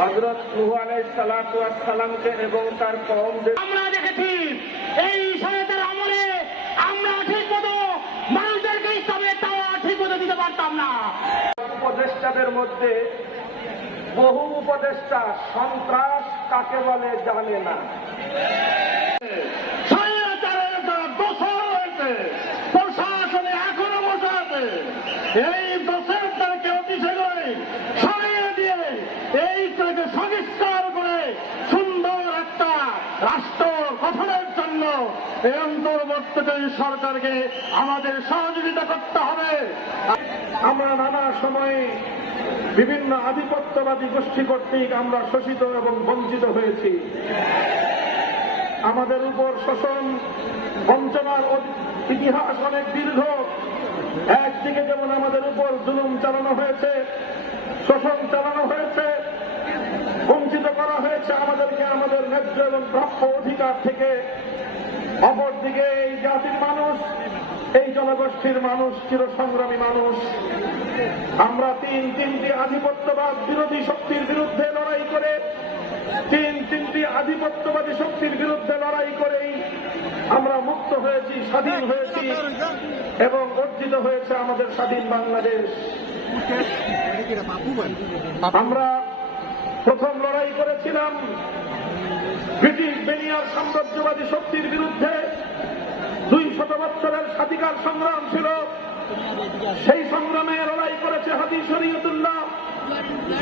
হযরত নূহ আলাইহিস সালাতু ওয়াস সালামকে এবং তার কওমদের আমরা দেখেছি এই শয়তানের আমলে আমরা ঠিকমতো মানুষদেরকে ইসলামের দাওয়াত ঠিকমতো দিতে পারতাম না। উপদেষ্টাদের মধ্যে বহু উপদেষ্টা সন্ত্রাস কাকে বলে জানে না। স্বৈরাচারের যারা দোষর হয়েছে প্রশাসনে এখনো বসে আছে, এই দোষরদেরকে অতিশয় করে সরিয়ে দিয়ে এইটাকে সংস্কার করে সুন্দর একটা রাষ্ট্র গঠনের জন্য এই অন্তর্বর্তীকালীন সরকারকে আমাদের সহযোগিতা করতে হবে। আমরা নানা সময়ে বিভিন্ন আধিপত্যবাদী গোষ্ঠী কর্তৃক আমরা শোষিত এবং বঞ্চিত হয়েছি। আমাদের উপর শোষণ বঞ্চনার ইতিহাস অনেক দীর্ঘ। একদিকে যেমন আমাদের উপর জুলুম চালানো হয়েছে, শোষণ চালানো হয়েছে, বঞ্চিত করা হয়েছে আমাদেরকে আমাদের ন্যায্য এবং প্রাপ্য অধিকার থেকে। অপরদিকে এই জাতির মানুষ, এই জনগোষ্ঠীর মানুষ চিরসংগ্রামী মানুষ। আমরা তিনটি আধিপত্যবাদ বিরোধী শক্তির বিরুদ্ধে লড়াই করে, তিনটি আধিপত্যবাদী শক্তির বিরুদ্ধে লড়াই করেই আমরা মুক্ত হয়েছি, স্বাধীন হয়েছি এবং অর্জিত হয়েছে আমাদের স্বাধীন বাংলাদেশ। আমরা প্রথম লড়াই করেছিলাম ব্রিটিশ বেনিয়ার সাম্রাজ্যবাদী শক্তির বিরুদ্ধে। 200 বছরের স্বাধিকার সংগ্রাম ছিল। সেই সংগ্রামে লড়াই করেছে হাজী শরীয়তুল্লাহ,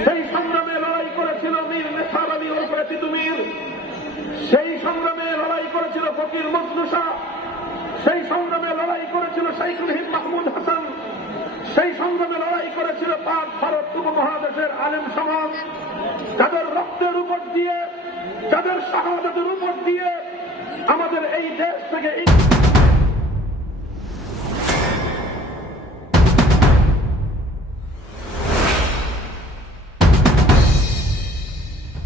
সেই সংগ্রামে লড়াই করেছিল মীর নেসার আলী ওরফে তিতুমীর, সেই সংগ্রামে লড়াই করেছিল ফকির মজনু শাহ, সেই সংগ্রামে লড়াই করেছিল শাইখুল হিন্দ মাহমুদ হাসান, সেই সংগ্রামে লড়াই করেছিল পাক ভারত উপমহাদেশের আলেম সমাজ, যাদের রক্তের উপর দিয়ে, যাদের শাহাদাতের উপর দিয়ে আমাদের এই দেশ থেকে